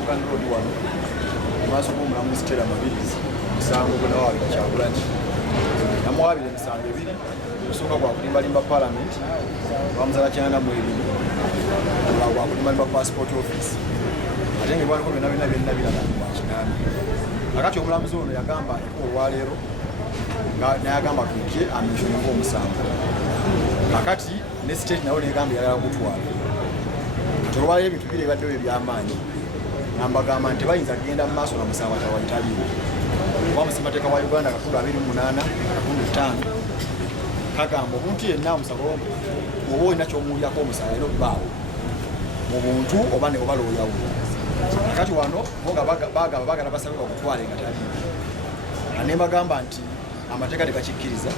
Buganda Road wano maaso g'omulamuzi Mabirizi musango gwe nawaabira Kyagulanyi namuwaabira emisango ebiri okusooka gwa kulimbalimba Parliament bamuzaala 92 omulala gwa kulimbalimba Passport Office ate ng'ebwaliko byonna birala wakinaana kakati omulamuzi ono yagamba olwaleero nayagamba tujje amisoni ng'omusango kakati ne state nawe negamba yagala kutwala kati olwaleero ebintu biri ebaddewo ebyamaanyi nambagamba nti bayinza kugenda mu maaso na musango tawalitaliwo kuba musemateeka wa Uganda 28/5 kagamba omuntu yenna omusango oba olina kyomuwulyako omusango era obbaawo mu buntu oba ne oba looyawo kakati wano nga bagala basabibwa kutwala nga taliwo ane bagamba nti amateeka tegakikkiriza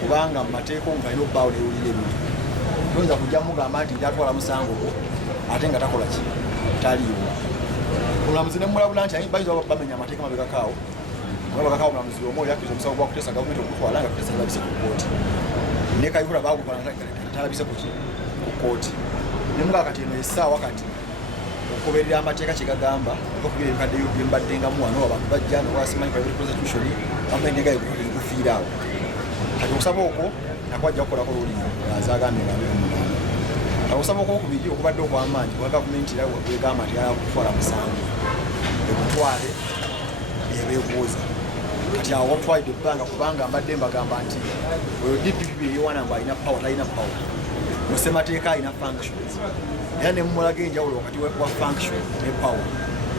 kubanga mu mateeka omuntu alina obbaawo newulira ebintu toyinza kujja mugamba nti njatwala musango gwo ate nga takola ki taliwo omulamuzi ne mulabula nti bayinza bamenya amateeka mabegakaawo babagakaawo omulamuzi omu yakkiriza omusango gwa kuteesa gavumenti okutwala nga kuteesa talabise ku kkooti ne kayihura bagukola talabise ku kkooti ne mugaa kati eno essaawa kati okugoberera amateeka kyegagamba okubira ebikadde byembaddengamu wano abantu bajja newasimanyi private prosecution bamenenga egufiira awo kati okusaba okwo nakwajja kukolako lulimi azagambye nga 28 okusaba okwokubiri okubadde okw'amaanyi kuba gavumenti egamba nti yala kutwala musango ekutwale ebeebuuza kati awo watwalidde ebbanga kubanga mbadde mbagamba nti oyo DPP eyewanamba alina power talina power musemateeka alina functions era ne mumulaga enjawulo wakati wa function ne power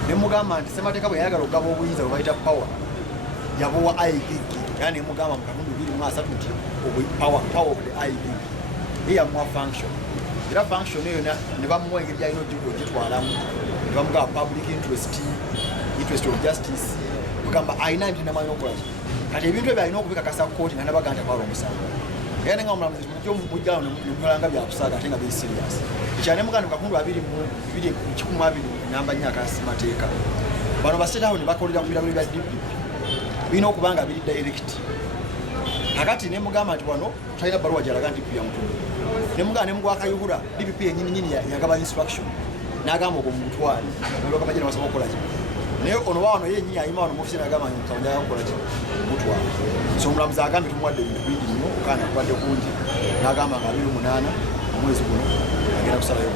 ne mugamba nti semateeka bwe yayagala okugaba obuyinza bwe bayita power yabuwa IGG era ne mugamba mu katundu 23 nti power of the IGG eyamuwa function era function eyo ne bamuwa engeri gyalina ogitwalamu ne bamugaba public interest of justice kugamba alina ebintu namalina okukolaki kati ebintu ebyo alina okubikakasa kkooti nga nabaga nti akwala omusango era nenga omulamuzi mujjawo nemukolanga byakusaaga ate nga biri serious ekyane muganda mu kakundu 2 namba 4 akasimateeka bano bastate awo ne bakolera ku biragiro bya DPP birina okuba nga biri direct kakati ne mugamba nti wano talina baluwa gyalaga nti DPP yamutumye ne mugamba ne mugwa Kayihura DPP yennyini yagaba instruction n'agamba ogwo mumutwale nolwoka bajja ne basaba okukolaki naye ono wano yennyini ayima wano mu ofisi n'agamba nti omusango njagala kukolaki mutwale so omulamuzi agambye tumuwadde ebintu bingi nnyo okaana kubadde kungi n'agamba nga 28 omwezi guno agenda kusalayo